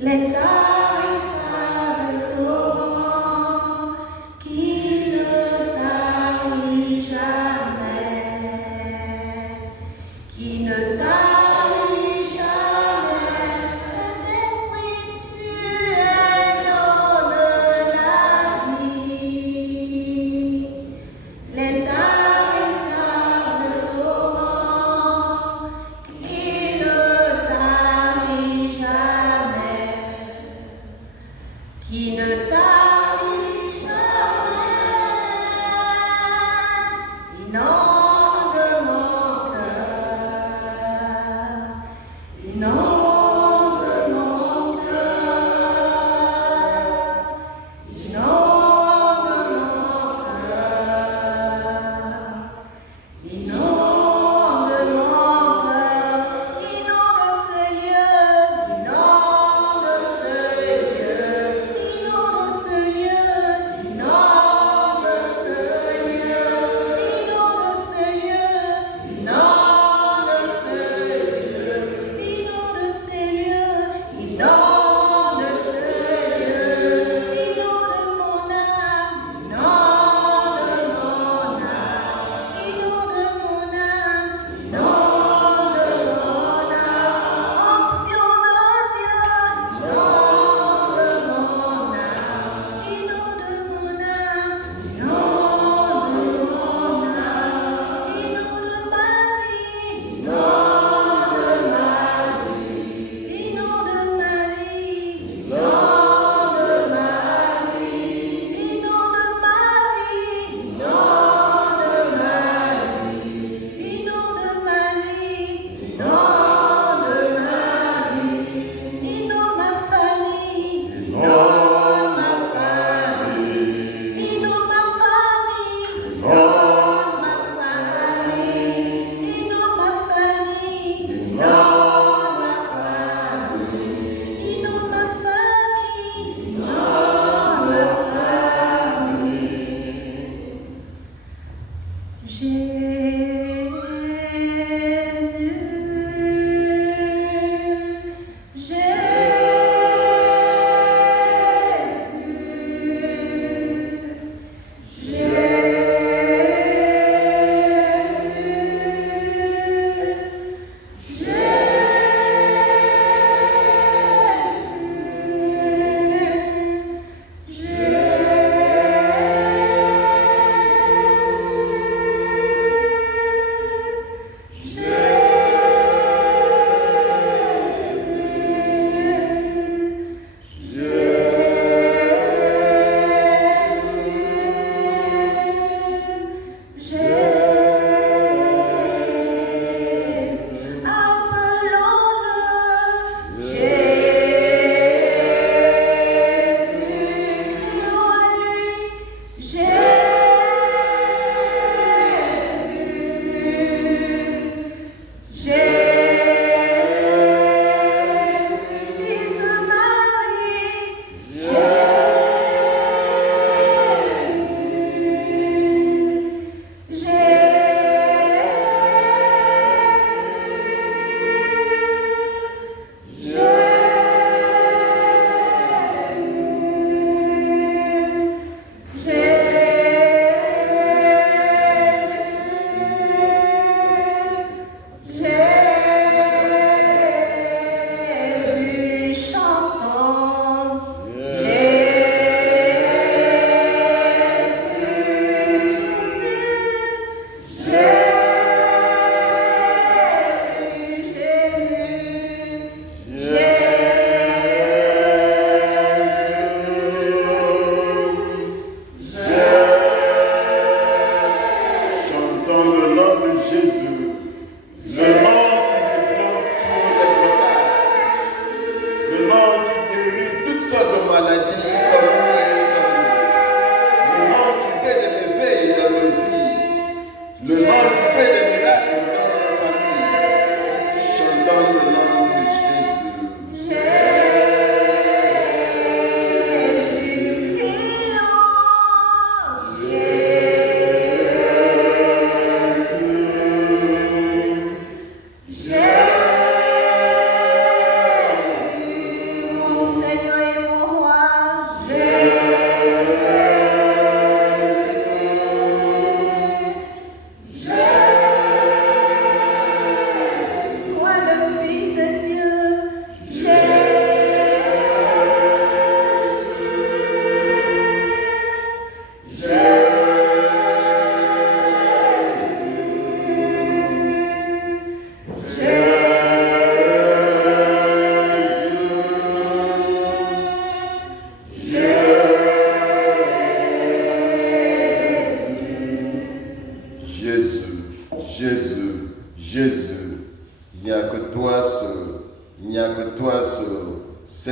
Les tarissables torrents qui ne tarient jamais, qui ne tarient jamais. Saint-Esprit, tu es l'eau de la vie. Les tarissables torrents qui ne tarient jamais.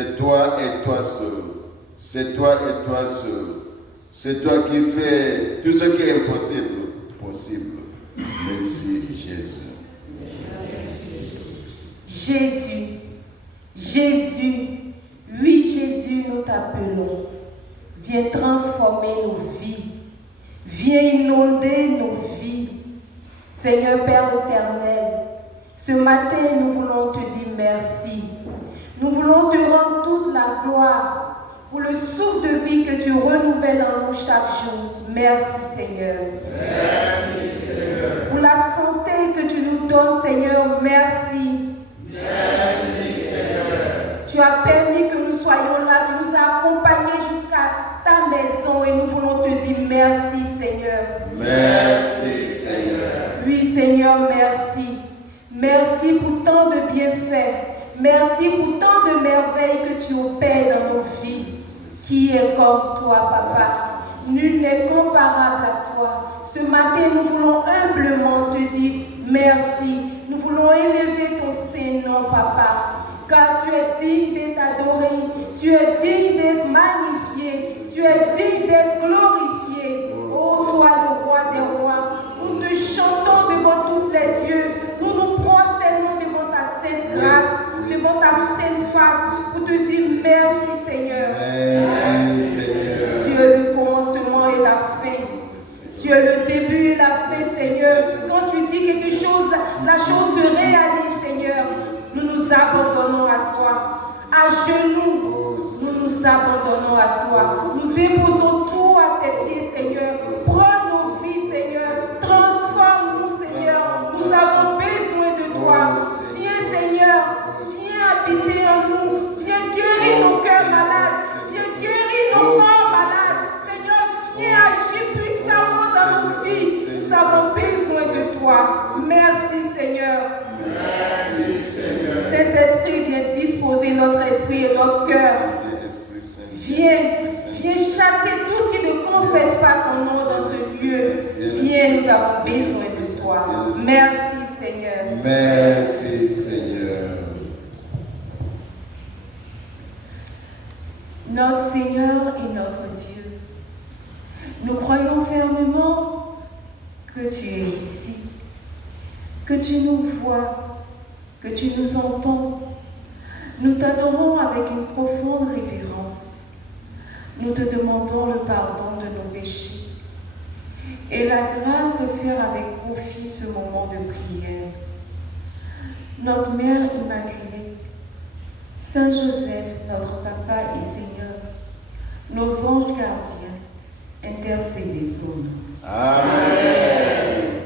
C'est toi et toi seul. C'est toi et toi seul. C'est toi qui fais tout ce qui est impossible possible. Merci Jésus. Jésus, Jésus, oui Jésus, nous t'appelons. Viens transformer nos vies. Viens inonder nos vies. Seigneur Père éternel, ce matin nous voulons te dire merci. Nous voulons te rendre toute la gloire pour le souffle de vie que tu renouvelles en nous chaque jour. Merci Seigneur. Merci Seigneur. Pour la santé que tu nous donnes Seigneur, merci. Merci Seigneur. Tu as permis que nous soyons là, tu nous as accompagnés jusqu'à ta maison et nous voulons te dire merci Seigneur. Merci Seigneur. Oui Seigneur, merci. Merci pour tant de bienfaits. Merci pour tant de merveilles que tu opères dans nos vies. Qui est comme toi, Papa? Nul n'est comparable à toi. Ce matin, nous voulons humblement te dire merci. Nous voulons élever ton Saint-Nom, Papa. Car tu es digne d'être adoré. Tu es digne d'être magnifié. Tu es digne d'être glorifié. Ô toi, le roi des rois, nous te chantons devant tous les dieux. Nous nous prosternons devant ta sainte grâce, devant ta sainte face, pour te dire merci Seigneur. Merci Seigneur. Tu es le commencement et la fin. Tu es le début et la fin, Seigneur. Quand tu dis quelque chose, la chose se réalise, Seigneur. Nous nous abandonnons à toi. À genoux, nous nous abandonnons à toi. Nous déposons tout à tes pieds, Seigneur. Prends nos vies, Seigneur. Transforme-nous, Seigneur. Nous avons besoin de toi. Viens, Seigneur. Viens habiter en nous. Viens guérir nos cœurs malades. Viens guérir nos corps malades. Seigneur, viens agir puissamment dans nos vies. Nous avons besoin de toi. Merci, Seigneur. Merci Seigneur. Saint-Esprit, viens disposer notre esprit et notre cœur. Viens chasser tout ce qui ne confesse pas ton nom dans ce lieu. Viens, nous avons besoin de toi. Merci, Seigneur. Merci Seigneur. Notre Seigneur et notre Dieu, nous croyons fermement que tu es ici, que tu nous vois, que tu nous entends. Nous t'adorons avec une profonde révérence. Nous te demandons le pardon de nos péchés et la grâce de faire avec profit ce moment de prière. Notre Mère Immaculée, Saint Joseph, notre Papa et Seigneur, nos anges gardiens, intercédez pour nous. Amen.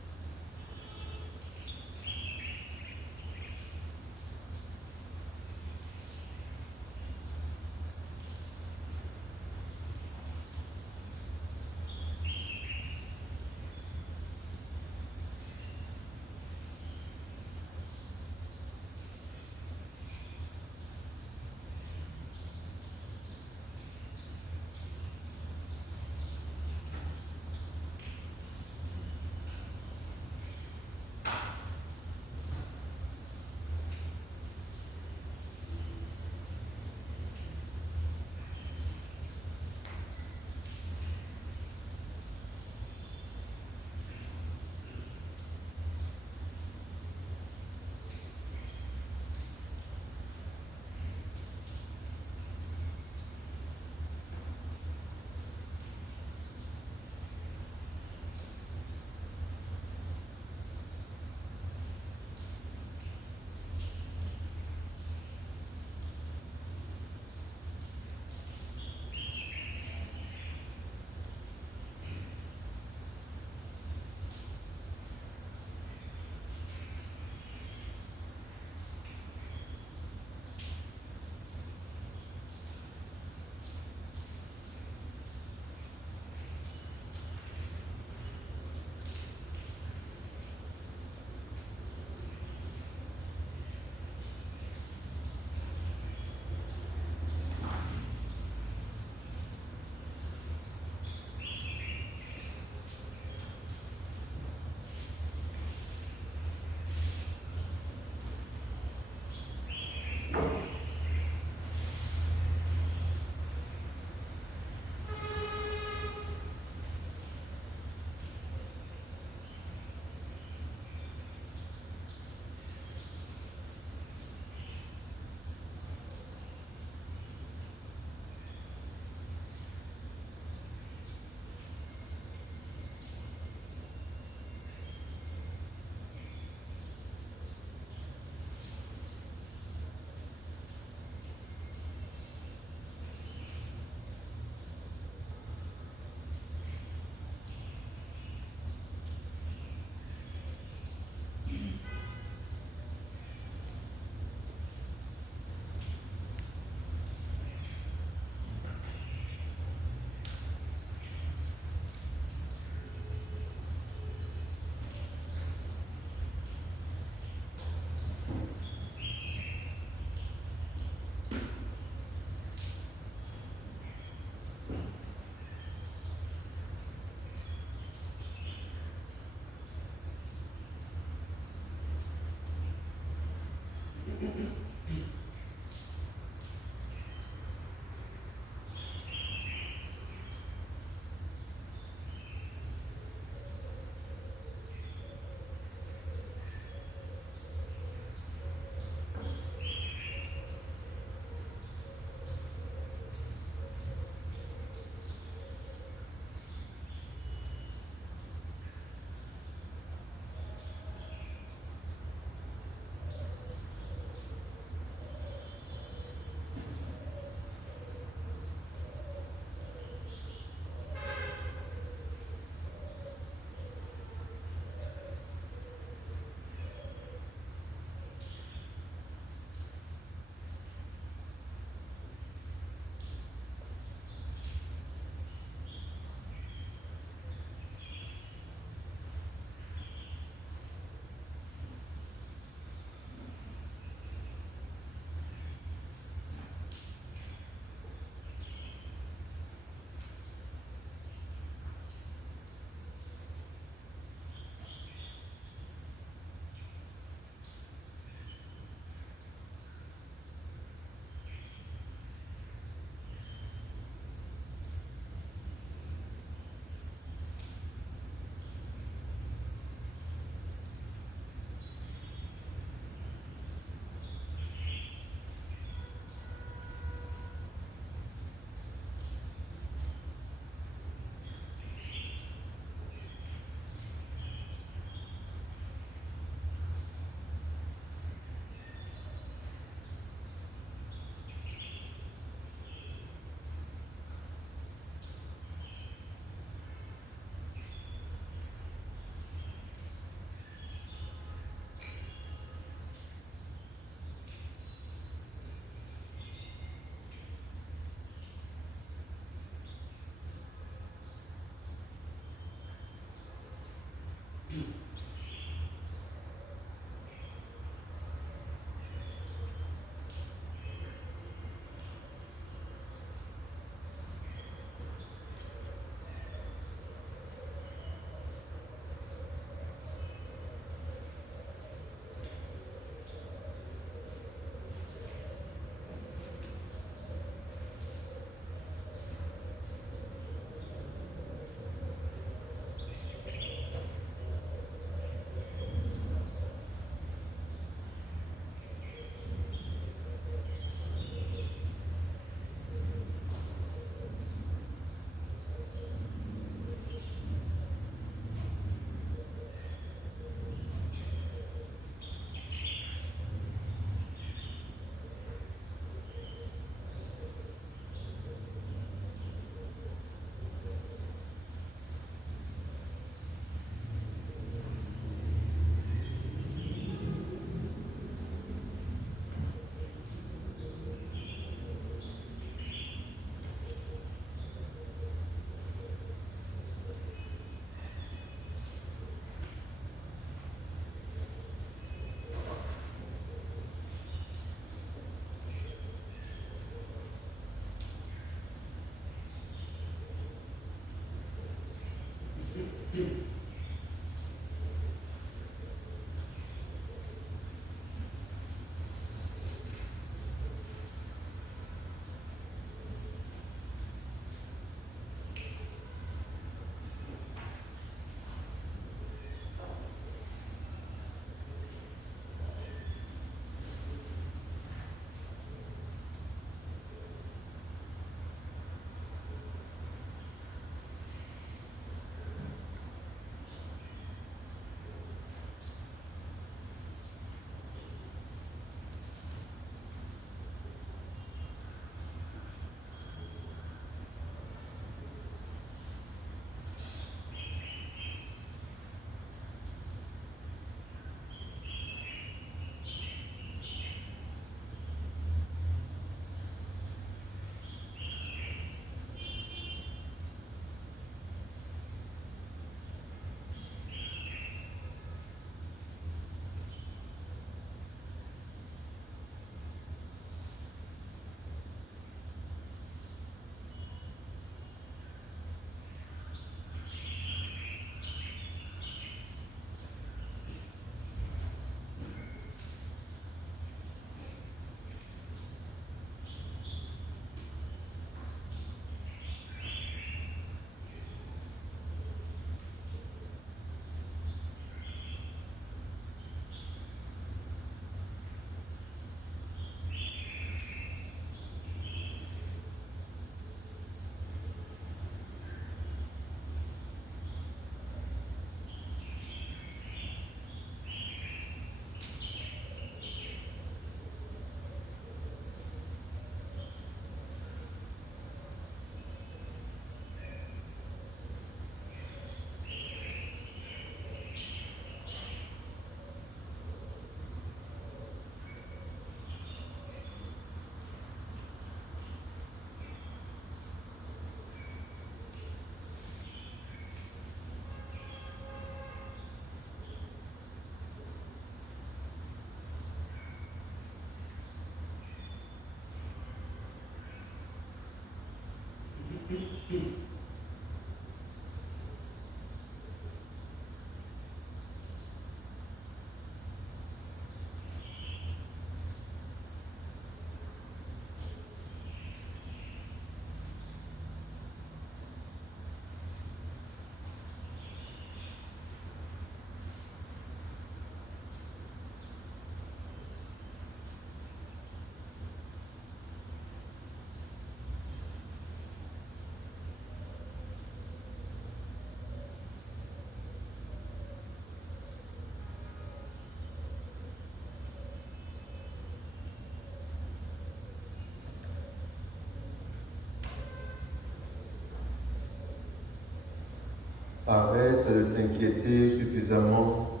arrête de t'inquiéter suffisamment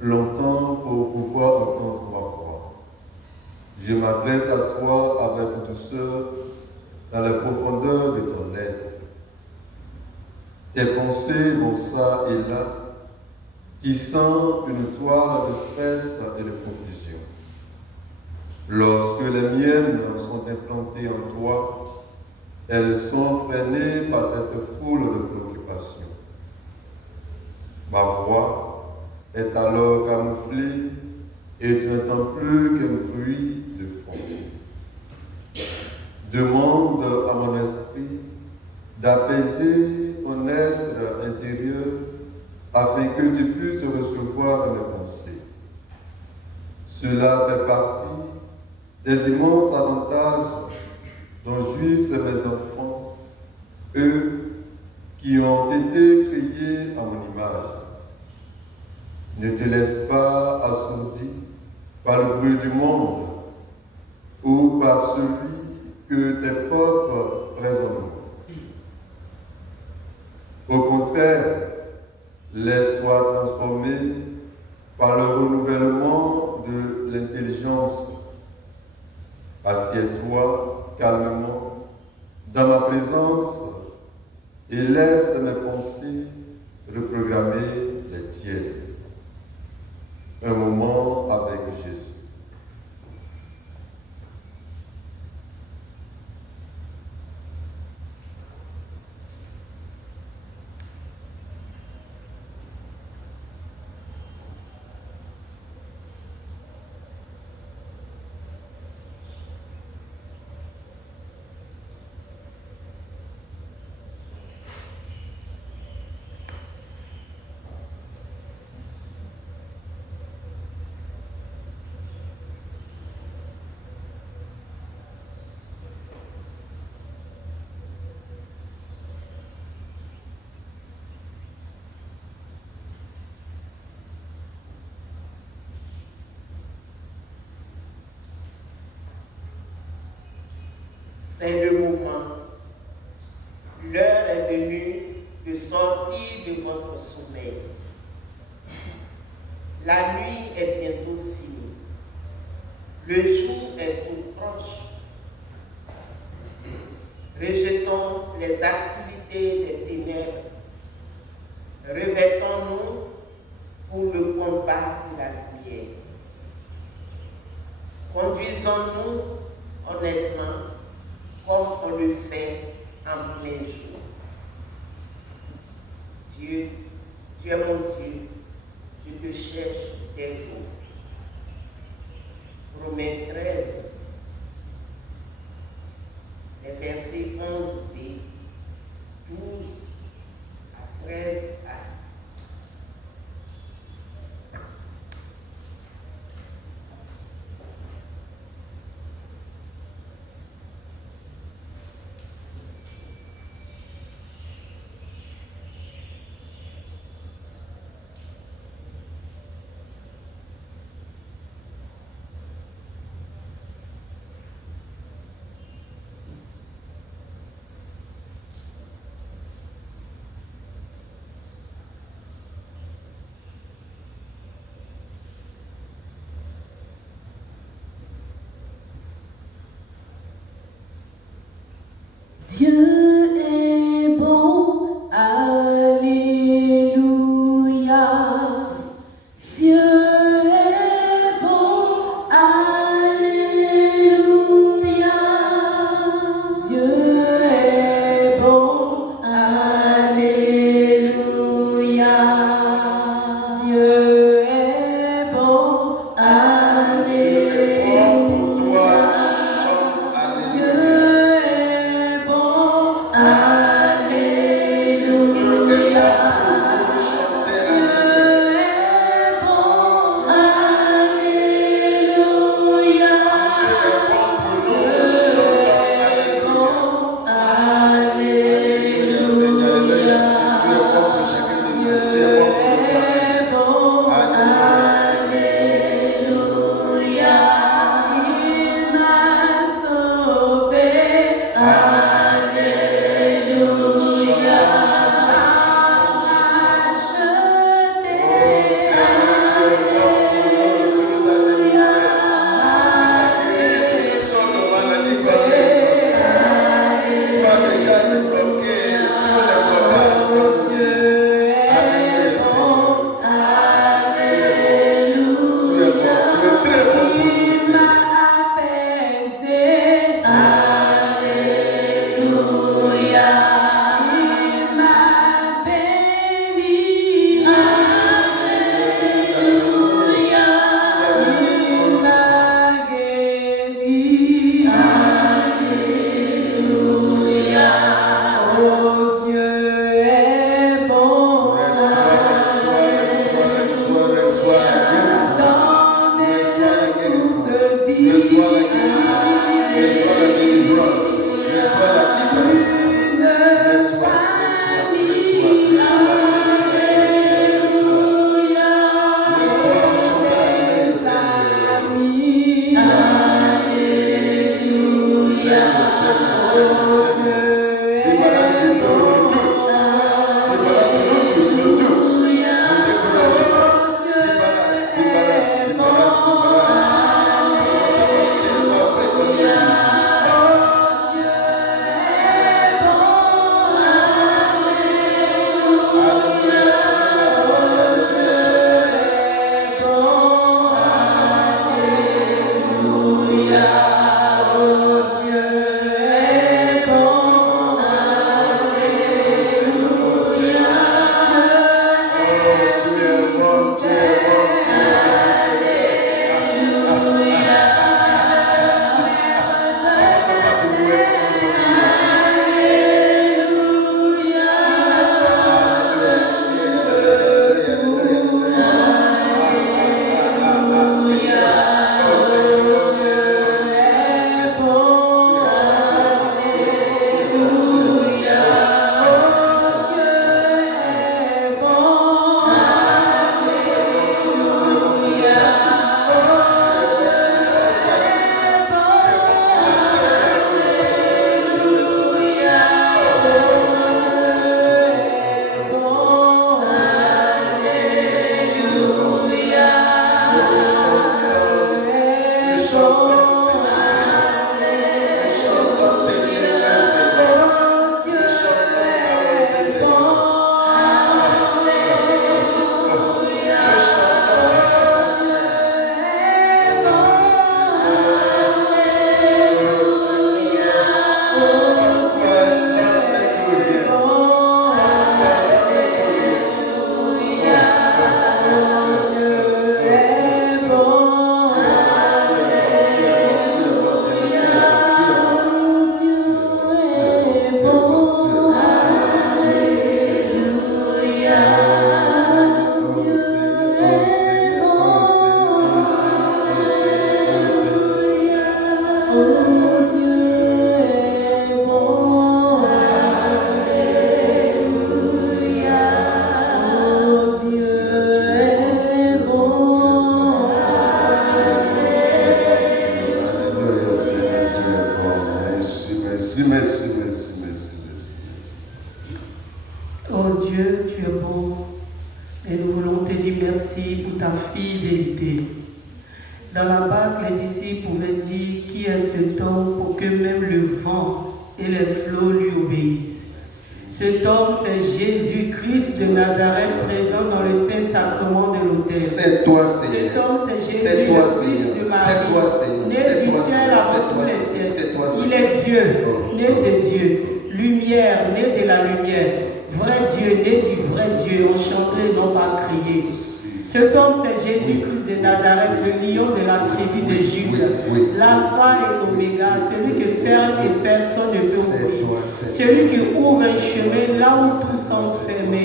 longtemps pour pouvoir entendre ma voix. Je m'adresse à toi avec douceur dans la profondeur de ton être. Tes pensées vont ça et là, tissant une toile de stress et de confusion. Lorsque les miennes sont implantées en toi, elles sont freinées par cette foule de préoccupations. Ma voix est alors camouflée et tu n'entends plus qu'un bruit de fond. Demande à mon esprit d'apaiser ton être intérieur afin que tu puisses recevoir mes pensées. Cela fait partie des immenses avantages dont jouissent mes enfants, eux qui ont été créés à mon image. Ne te laisse pas assourdir par le bruit du monde ou par celui que tes propres raisonnements. Au contraire, laisse-toi transformer par le renouvellement de l'intelligence. Assieds-toi calmement dans ma présence et laisse mes pensées reprogrammer les tiennes. Un moment avec Jésus. C'est le moment. L'heure est venue de sortir de votre sommeil. La nuit est bientôt finie. Le jour est tout proche. Rejetons les activités des ténèbres. Revêtons-nous pour le combat de la lumière. Conduisons-nous honnêtement comme on le fait en plein jour. Dieu, tu es mon Dieu, je te cherche dès l'aube. Romains 13, les versets 11b, 12 à 13a. Dieu est bon, alléluia. Dieu est bon, alléluia. Dieu est bon, alléluia. Dieu est bon, alléluia. Pour toi, chante Dieu alléluia. est bon, Merci, merci, merci, merci, merci, merci. Oh Dieu, tu es bon. Et nous voulons te dire merci pour ta fidélité. Dans la barque, les disciples pouvaient dire qui est cet homme pour que même le vent et les flots lui obéissent. Cet homme, c'est Jésus-Christ de Nazareth, présent dans le Saint-Sacrement de l'autel. C'est toi, Seigneur. Cet homme, c'est C'est Jésus, toi, le Seigneur. Fils de C'est toi, Marie, Seigneur. né C'est du toi, ciel Seigneur. avant C'est tous toi, les Seigneur. siècles. C'est toi, Il Seigneur. est Dieu, Oh. né de Dieu, lumière, né de la lumière, vrai Dieu, né du vrai Dieu, enchanté, non pas crié. Cet homme, c'est Jésus-Christ de Nazareth, le lion de la tribu de Jude, l'alpha et l'oméga, celui qui ferme et personne ne peut ouvrir, celui qui ouvre un chemin là où tout semble fermé.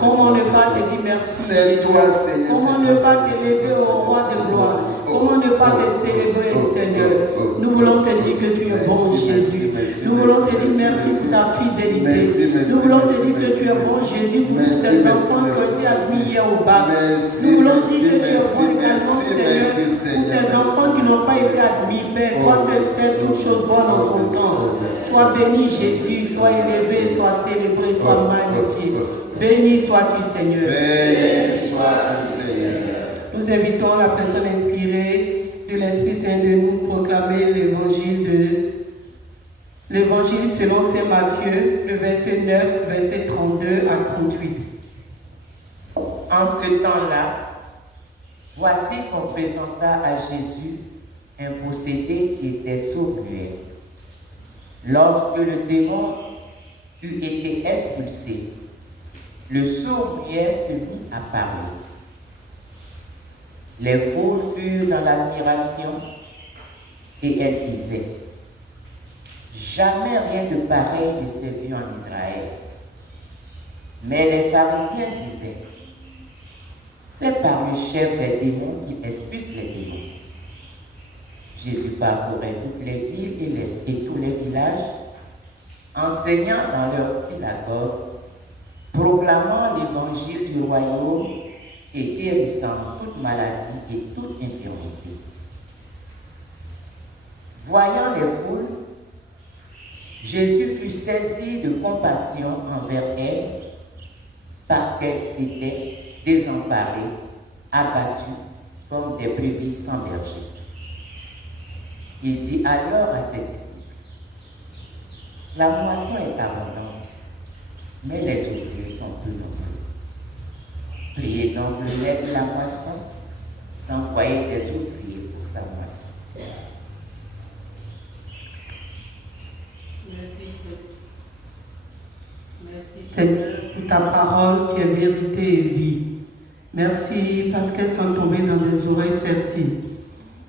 Comment ne pas te dire merci? C'est toi, Seigneur. Comment ne pas t'élever au roi de gloire? Comment ne pas te célébrer, Seigneur? Nous voulons te dire que tu es bon, Jésus. Nous voulons te dire merci pour ta fidélité. Nous voulons te dire que tu es bon, Jésus, pour tous ces enfants qui ont été admis hier au bac. Nous voulons dire que tu es bon également, Seigneur, pour ces enfants qui n'ont pas été admis. Père, toi seul sais toutes choses bonnes en son temps. Sois béni, Jésus, sois élevé, sois célébré, sois magnifié. Béni sois-tu, Seigneur. Béni sois-tu, Seigneur. Nous invitons la personne inspirée de l'Esprit Saint de nous proclamer l'évangile selon Saint Matthieu, le verset 9, verset 32 à 38. En ce temps-là, voici qu'on présenta à Jésus un possédé qui était sourd-muet. Lorsque le démon eut été expulsé, le sourd-muet se mit à parler. Les foules furent dans l'admiration et elles disaient: jamais rien de pareil ne s'est vu en Israël. Mais les pharisiens disaient: c'est par le chef des démons qui expulse les démons. Jésus parcourait toutes les villes et tous les villages, enseignant dans leurs synagogues, proclamant l'évangile du royaume et guérissant toute maladie et toute infirmité. Voyant les foules, Jésus fut saisi de compassion envers elles parce qu'elles étaient désemparées, abattues comme des brebis sans berger. Il dit alors à ses disciples: la moisson est abondante, mais les ouvriers sont peu nombreux. Priez donc le maître de la moisson d'envoyer des ouvriers pour sa moisson. Merci Seigneur pour ta parole qui est vérité et vie. Merci parce qu'elles sont tombées dans des oreilles fertiles.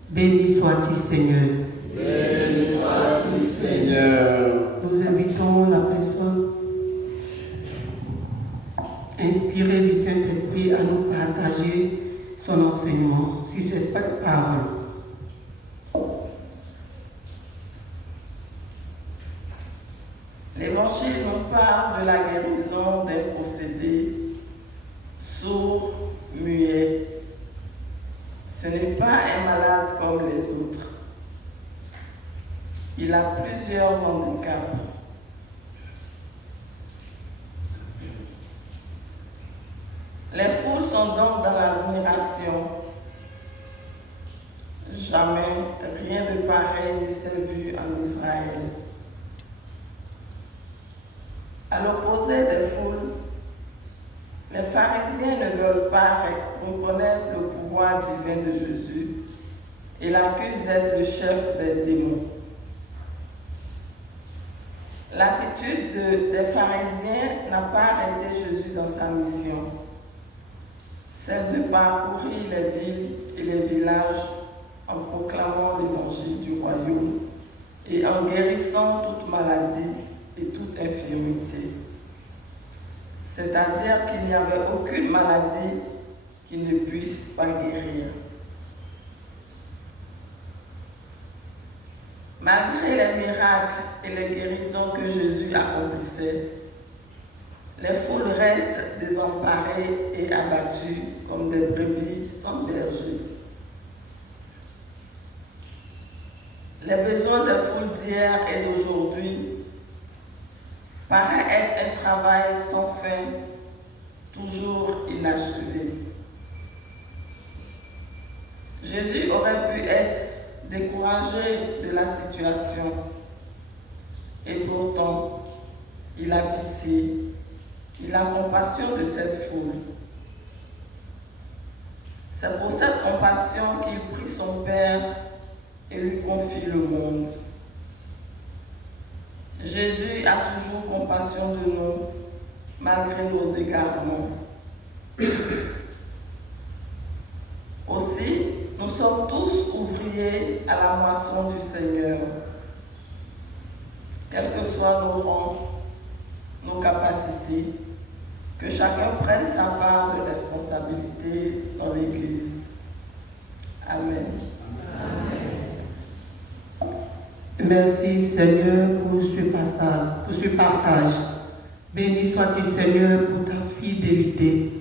Béni sois-tu, Seigneur. Béni sois-tu, Seigneur. Nous invitons la personne inspirée du Saint-Esprit à nous partager son enseignement sur cette parole. L'Évangile nous parle de la guérison d'un possédé sourd, muet. Ce n'est pas un malade comme les autres. Il a plusieurs handicaps. Les foules sont donc dans l'admiration. Jamais rien de pareil ne s'est vu en Israël. À l'opposé des foules, les pharisiens ne veulent pas reconnaître le pouvoir divin de Jésus et l'accusent d'être le chef des démons. L'attitude des pharisiens n'a pas arrêté Jésus dans sa mission, celle de parcourir les villes et les villages en proclamant l'évangile du royaume et en guérissant toute maladie et toute infirmité. C'est-à-dire qu'il n'y avait aucune maladie qui ne puisse pas guérir. Malgré les miracles et les guérisons que Jésus accomplissait, les foules restent désemparées et abattues comme des brebis sans berger. Les besoins des foules d'hier et d'aujourd'hui paraît être un travail sans fin, toujours inachevé. Jésus aurait pu être découragé de la situation, et pourtant, il a pitié, il a compassion de cette foule. C'est pour cette compassion qu'il prie son Père et lui confie le monde. Jésus a toujours compassion de nous, malgré nos égarements. Aussi, nous sommes tous ouvriers à la moisson du Seigneur. Quels que soient nos rangs, nos capacités, que chacun prenne sa part de responsabilité dans l'Église. Amen. Merci Seigneur pour ce partage. Béni sois-tu Seigneur pour ta fidélité.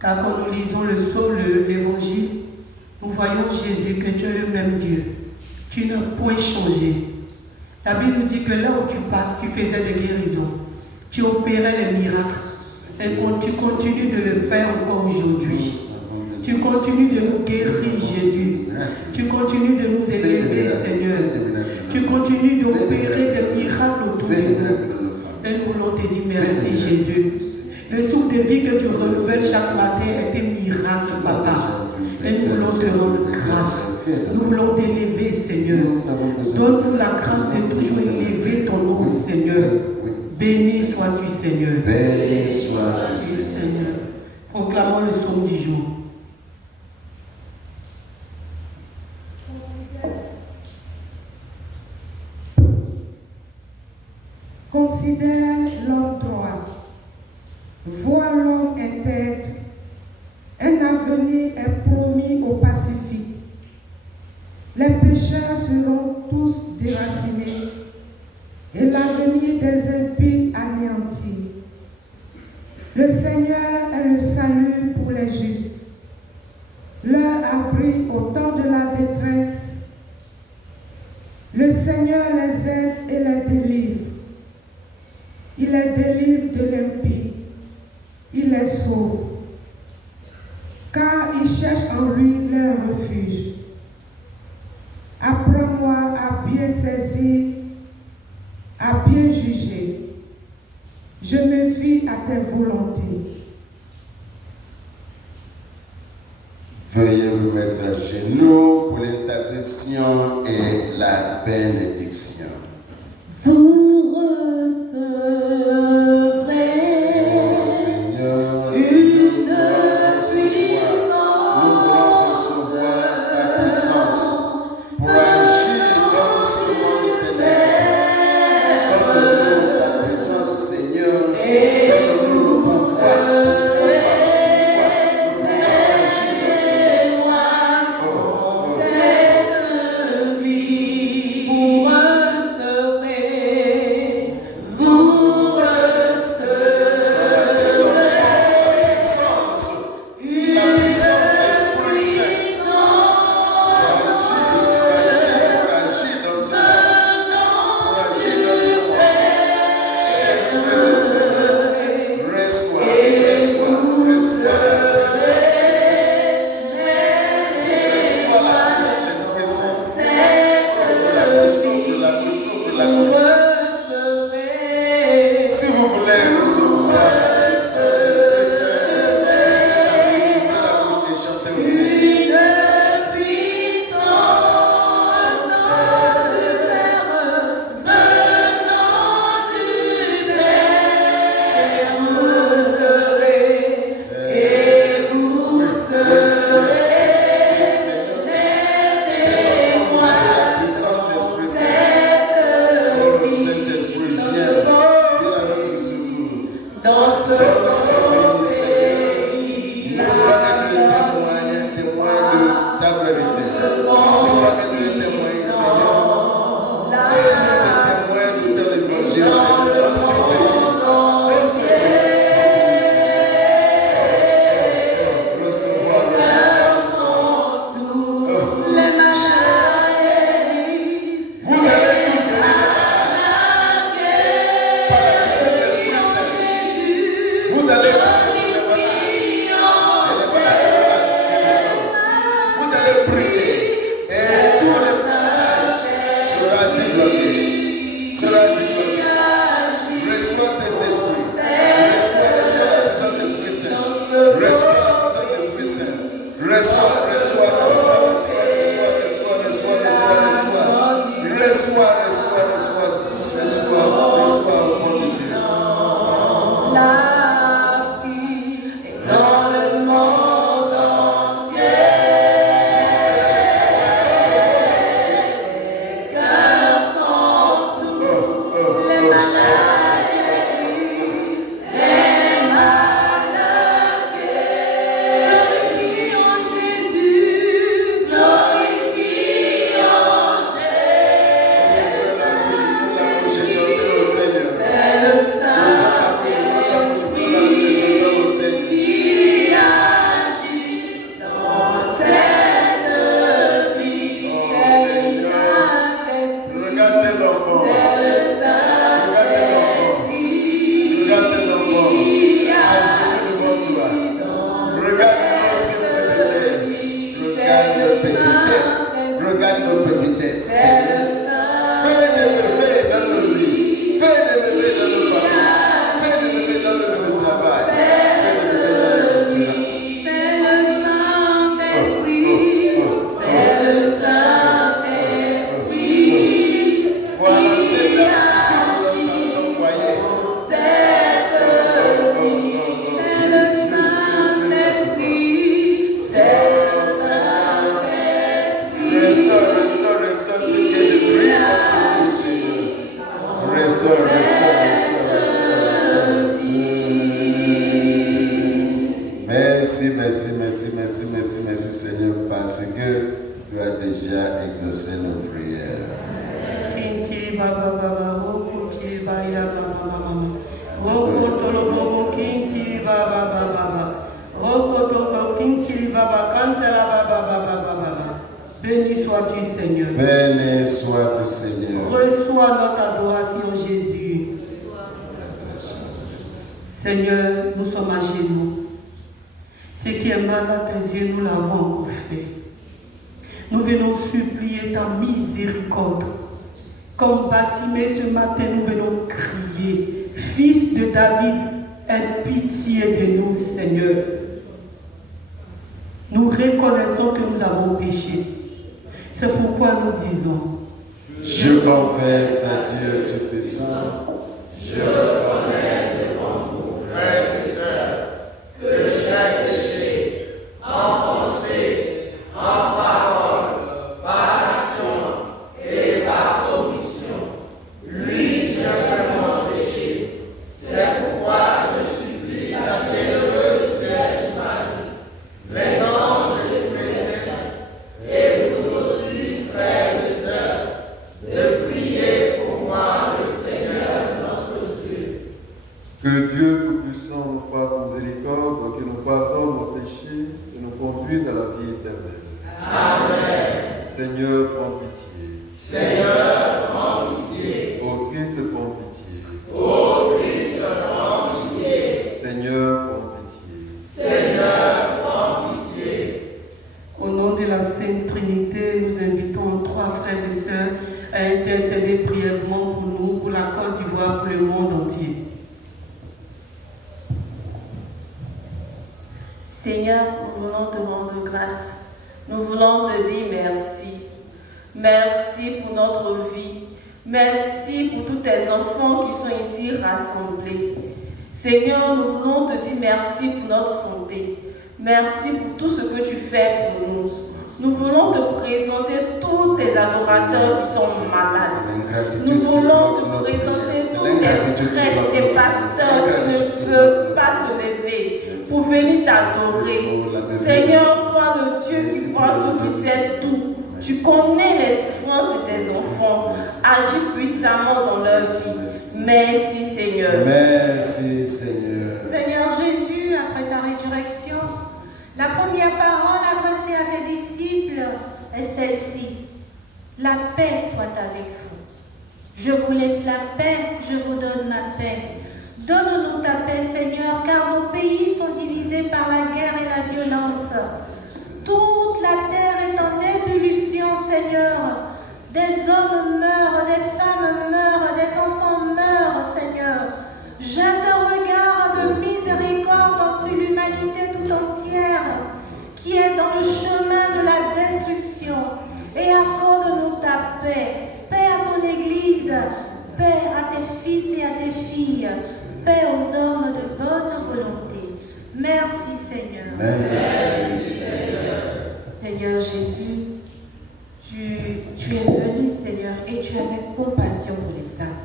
Car quand nous lisons le psaume, l'évangile, nous voyons Jésus que tu es le même Dieu. Tu n'as point changé. La Bible nous dit que là où tu passes, tu faisais des guérisons. Tu opérais les miracles. Et tu continues de le faire encore aujourd'hui. Tu continues de nous guérir, Jésus. Tu continues de nous élever, Seigneur. Tu continues d'opérer des miracles autour de nous. Et nous voulons te dire merci, Jésus. Le souffle de vie que tu renouvelles chaque matin est un miracle, Papa. Et nous voulons te rendre grâce. Nous voulons t'élever, Seigneur. Donne-nous la grâce de toujours élever ton nom, Seigneur. Béni sois-tu, Seigneur. Béni sois-tu, Seigneur. Proclamons le psaume du jour. Considère l'homme droit, vois l'homme intègre, un avenir est promis au Pacifique. Les pécheurs seront tous déracinés et l'avenir des impies anéanti. Le Seigneur est le salut pour les justes, leur abri au temps de la détresse. Le Seigneur les aide et les délivre. Il les délivre de l'impie, il les sauve, car ils cherchent en lui leur refuge. Apprends-moi à bien saisir, à bien juger. Je me fie à tes volontés. Veuillez vous mettre à genoux pour l'intercession et la bénédiction. Vous recevrez Seigneur, une nous voulons recevoir ta puissance pour agir dans ce monde ténèbres. Donne-nous ta puissance, Seigneur. Donne-nous le pouvoir. pour un Merci Seigneur, parce que tu as déjà exaucé nos prières. Béni sois-tu, Seigneur. Béni sois-tu, Seigneur. Reçois notre adoration, Jésus. Seigneur, nous sommes à genoux. Ce qui est mal à tes yeux, nous l'avons encore fait. Nous venons supplier ta miséricorde. Comme Bartimée ce matin, nous venons crier. Fils de David, aie pitié de nous, Seigneur. Nous reconnaissons que nous avons péché. C'est pourquoi nous disons: je confesse à Dieu Tout-Puissant, je reconnais devant vous, frères et sœurs, que j'ai péché en pensée, en parole, par action et par commission. Oui, j'ai vraiment péché. C'est pourquoi je supplie la bienheureuse Vierge Marie, les anges et tous les saints, et vous aussi, frères et sœurs, de prier pour moi, le Seigneur notre Dieu. Que Dieu Tout-Puissant nous fasse miséricorde, qu'il nous pardonne nos péchés et nous conduise à la vie éternelle. Amen. Seigneur, prends pitié. Seigneur, prends pitié. Ô Christ, prends pitié. Ô Christ, prends pitié. Seigneur, prends pitié. Seigneur, prends pitié. Au nom de la Sainte Trinité, nous invitons trois frères et sœurs à intercéder brièvement pour nous, pour la Côte d'Ivoire, pour le monde entier. Seigneur, nous voulons te rendre grâce. Nous voulons te dire merci. Merci pour notre vie. Merci pour tous tes enfants qui sont ici rassemblés. Seigneur, nous voulons te dire merci pour notre santé. Merci pour tout ce que tu fais pour nous. Nous voulons te présenter tous tes adorateurs qui sont malades. Nous voulons te présenter tous tes prêtres, tes pasteurs qui ne peuvent pas se lever pour venir t'adorer. Seigneur, toi le Dieu qui voit tout, qui sait tout, tu connais les souffrances de tes enfants. Agis puissamment dans leur vie. Merci Seigneur. Merci Seigneur. Seigneur Jésus, après ta résurrection, la première parole adressée à tes disciples est celle-ci: la paix soit avec vous. Je vous laisse la paix, je vous donne la paix. Donne-nous ta paix, Seigneur, car nos pays sont divisés par la guerre et la violence. Toute la terre est en ébullition, Seigneur. Des hommes meurent, des femmes meurent, des enfants meurent, Seigneur. Jette un regard de miséricorde sur l'humanité tout entière qui est dans le chemin de la destruction. Et accorde-nous ta paix. Paix à ton Église, paix à tes fils et à tes filles, paix aux hommes de bonne volonté. Merci Seigneur. Merci Seigneur. Seigneur Jésus, tu es venu, Seigneur, et tu avais compassion pour les âmes.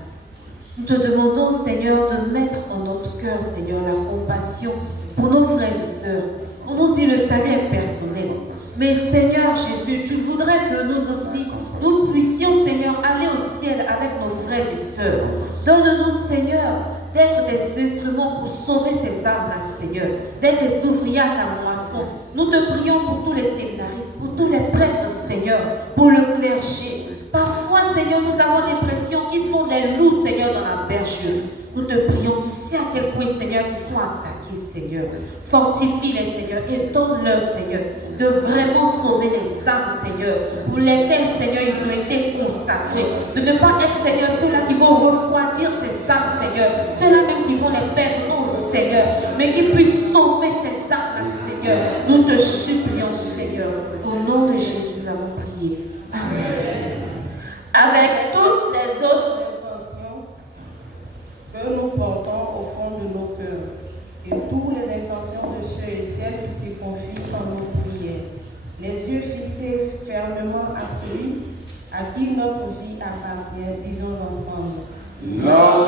Nous te demandons, Seigneur, de mettre en notre cœur, Seigneur, la compassion pour nos frères et sœurs. On nous dit le salut est personnel. Mais Seigneur Jésus, tu voudrais que nous aussi, nous puissions, Seigneur, aller au ciel avec nos frères et sœurs. Donne-nous, Seigneur, d'être des instruments pour sauver ces âmes-là, Seigneur. D'être des ouvriers à ta moisson. Nous te prions pour tous les séminaristes, pour tous les prêtres, Seigneur, pour le clergé. Parfois, Seigneur, nous avons l'impression qu'ils sont des loups, Seigneur, dans la bergerie. Nous te prions, tu sais à quel point, Seigneur, ils sont attaqués, Seigneur. Fortifie-les, Seigneur, et donne-leur, Seigneur, de vraiment sauver les âmes, Seigneur, pour lesquelles, Seigneur, ils ont été consacrés. De ne pas être, Seigneur, ceux-là qui vont refroidir ces âmes, Seigneur, ceux-là même qui vont les perdre, non, Seigneur, mais qui puissent sauver ces âmes-là, Seigneur. Nous te supplions, Seigneur, au nom de Jésus, nous avons prié. Amen. Avec toutes les autres intentions que nous portons au fond de nos cœurs et toutes les intentions de ceux et celles qui se confient en nos prières, les yeux fixés fermement à celui à qui notre vie appartient, disons ensemble. Notre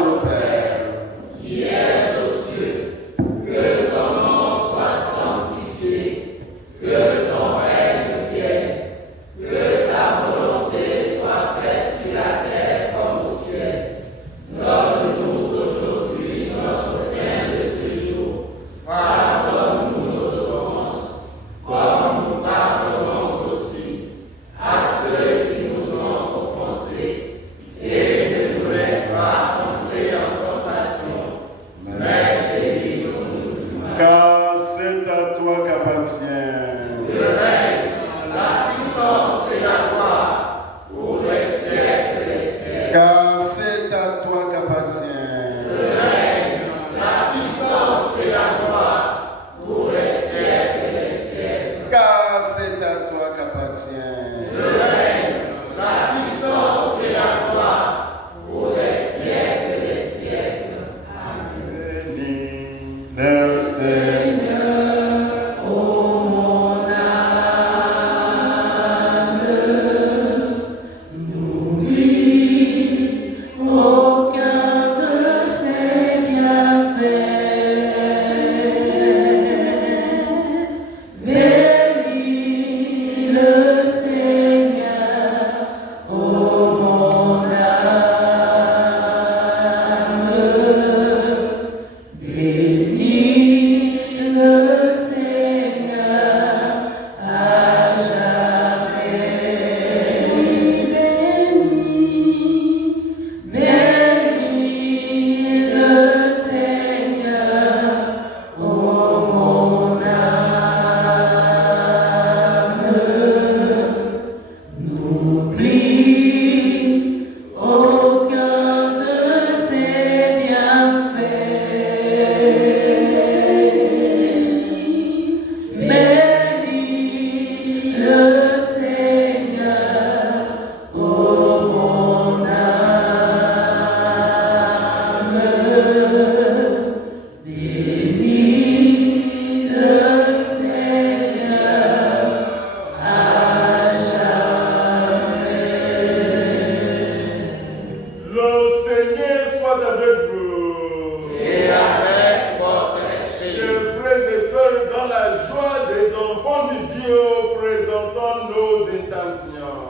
Le Seigneur soit avec vous. Et avec votre esprit. Chers frères et sœurs, dans la joie des enfants de Dieu, présentons nos intentions.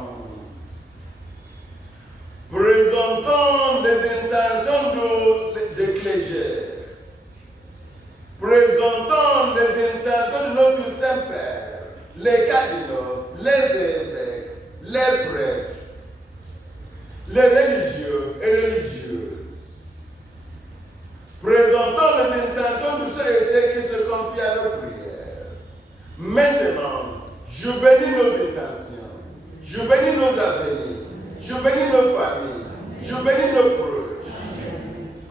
Présentons des intentions de clergés. Présentons les intentions de notre Saint-Père, les cardinaux, les évêques, les prêtres, les religieux et religieuses. Présentons les intentions de ceux et celles qui se confient à nos prières. Maintenant, je bénis nos intentions, je bénis nos avenirs, je bénis nos familles, je bénis nos proches.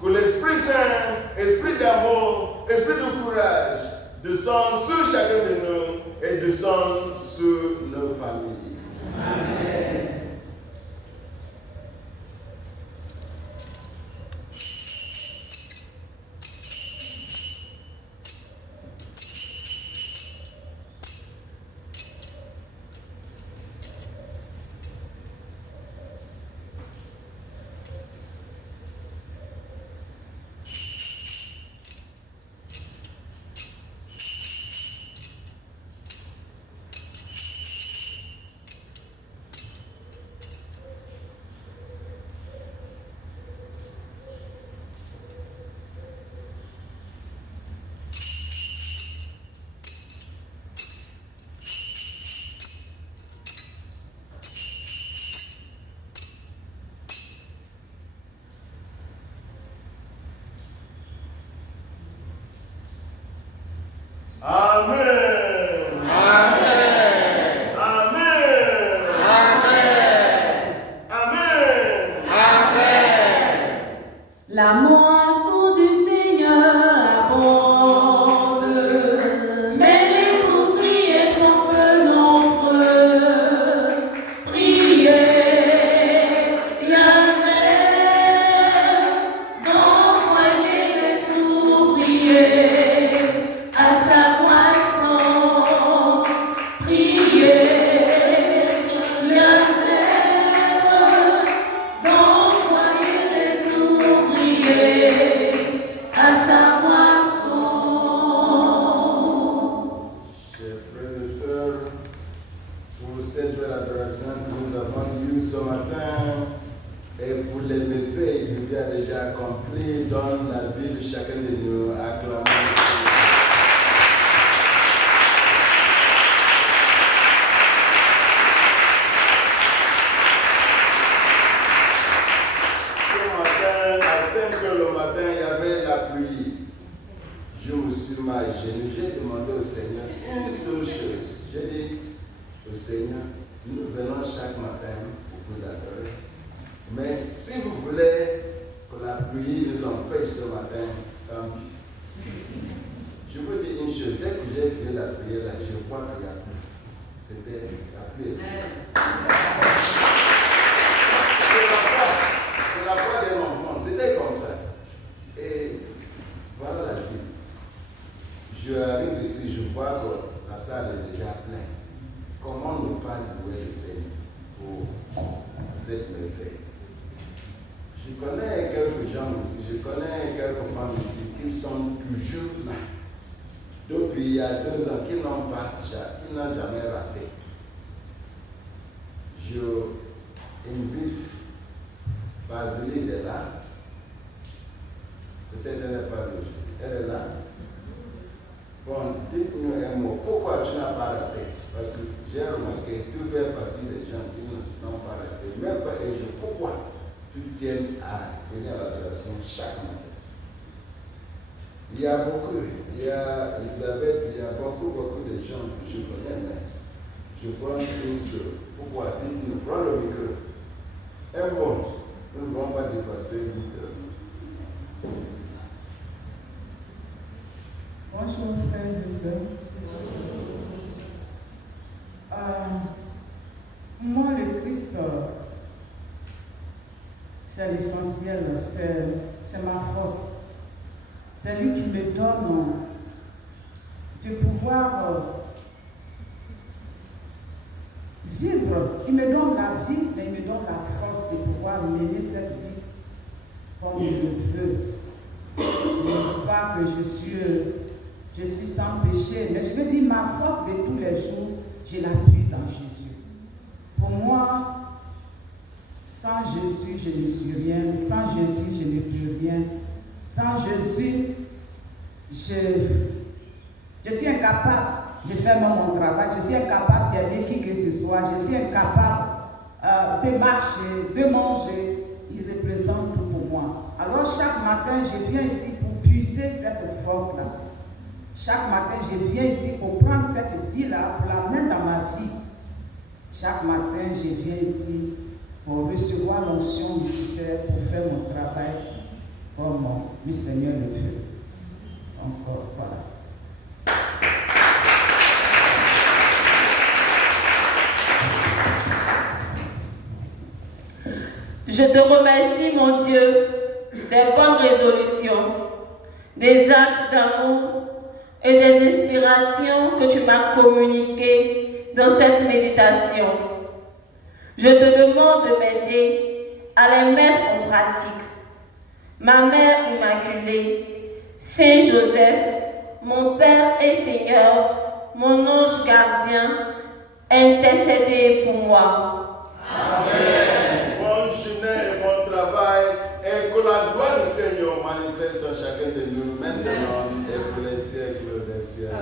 Que l'Esprit Saint, Esprit d'amour, Esprit de courage, descende sur chacun de nous et descende sur nos familles. Amen. Amen. Amen. Amen. Amen. Amen. Amen. La moisson du Seigneur abonde, mais les ouvriers sont peu nombreux. Priez, Yahweh, d'envoyer les ouvriers à sa moisson. Priez, Yahweh, d'envoyer les ouvriers à sa moisson. Chers frères et sœurs, pour cette belle adoration que nous avons eue ce matin et pour les méfaits que Dieu a déjà accomplis dans la vie de chacun de nous, acclamons. Ce matin, à 5 h le matin, il y avait la pluie. Je me suis mis à genoux, j'ai demandé au Seigneur une seule chose. J'ai dit au Seigneur, nous venons chaque matin pour vous adorer. Mais si vous voulez que la pluie nous empêche ce matin, tant pis. Je vous dis une chose, dès que j'ai fini la prière, je vois qu'il y a plu. C'était la pluie ici. C'est la foi d'un enfant, c'était comme ça. Et voilà la vie. Je arrive ici, je vois que la salle est déjà pleine. Comment ne pas louer le Seigneur pour cette merveille? Je connais quelques gens ici, je connais quelques femmes ici qui sont toujours là. Depuis il y a 2 ans, qui n'ont jamais raté. Je invite Basile est là. Peut-être elle n'est pas là. Elle est là. Bon, dites-nous un mot. Pourquoi tu n'as pas raté? Parce que j'ai remarqué, tu fais partie des gens qui n'ont pas raté. Même pas un jour. Pourquoi tu tiens à venir à l'adoration chaque matin? Il y a beaucoup, il y a Elisabeth, il y a beaucoup de gens que je connais, mais je prends tous. Pourquoi? Dites-nous, prends le micro. Un bon, nous ne vont pas dépasser 8 heures. Bonjour frères et sœurs. Moi, le Christ, c'est l'essentiel, c'est ma force. C'est lui qui me donne du pouvoir vivre. Il me donne la vie, mais il me donne la force de pouvoir mener cette vie comme il le veut. Je ne dis pas que je suis sans péché, mais je veux dire, ma force de tous les jours, je la puise en Jésus. Pour moi, sans Jésus, je ne suis rien. Sans Jésus, je ne peux rien. Sans Jésus, je suis incapable de faire mon travail. Je suis incapable d'aimer qui que ce soit. Je suis incapable de marcher, de manger. Il représente tout pour moi. Alors chaque matin, je viens ici pour puiser cette force-là. Chaque matin, je viens ici pour prendre cette vie-là, pour la mettre dans ma vie. Chaque matin, je viens ici pour recevoir l'onction nécessaire pour faire mon travail comme le Seigneur le veut. Donc, voilà. Je te remercie, mon Dieu, des bonnes résolutions, des actes d'amour et des inspirations que tu m'as communiquées dans cette méditation. Je te demande de m'aider à les mettre en pratique. Ma Mère Immaculée, Saint Joseph, mon Père et Seigneur, mon ange gardien, intercédez pour moi. Amen. Mon chemin et mon travail, et que la gloire du Seigneur manifeste en chacun de nous, maintenant et pour les siècles des siècles.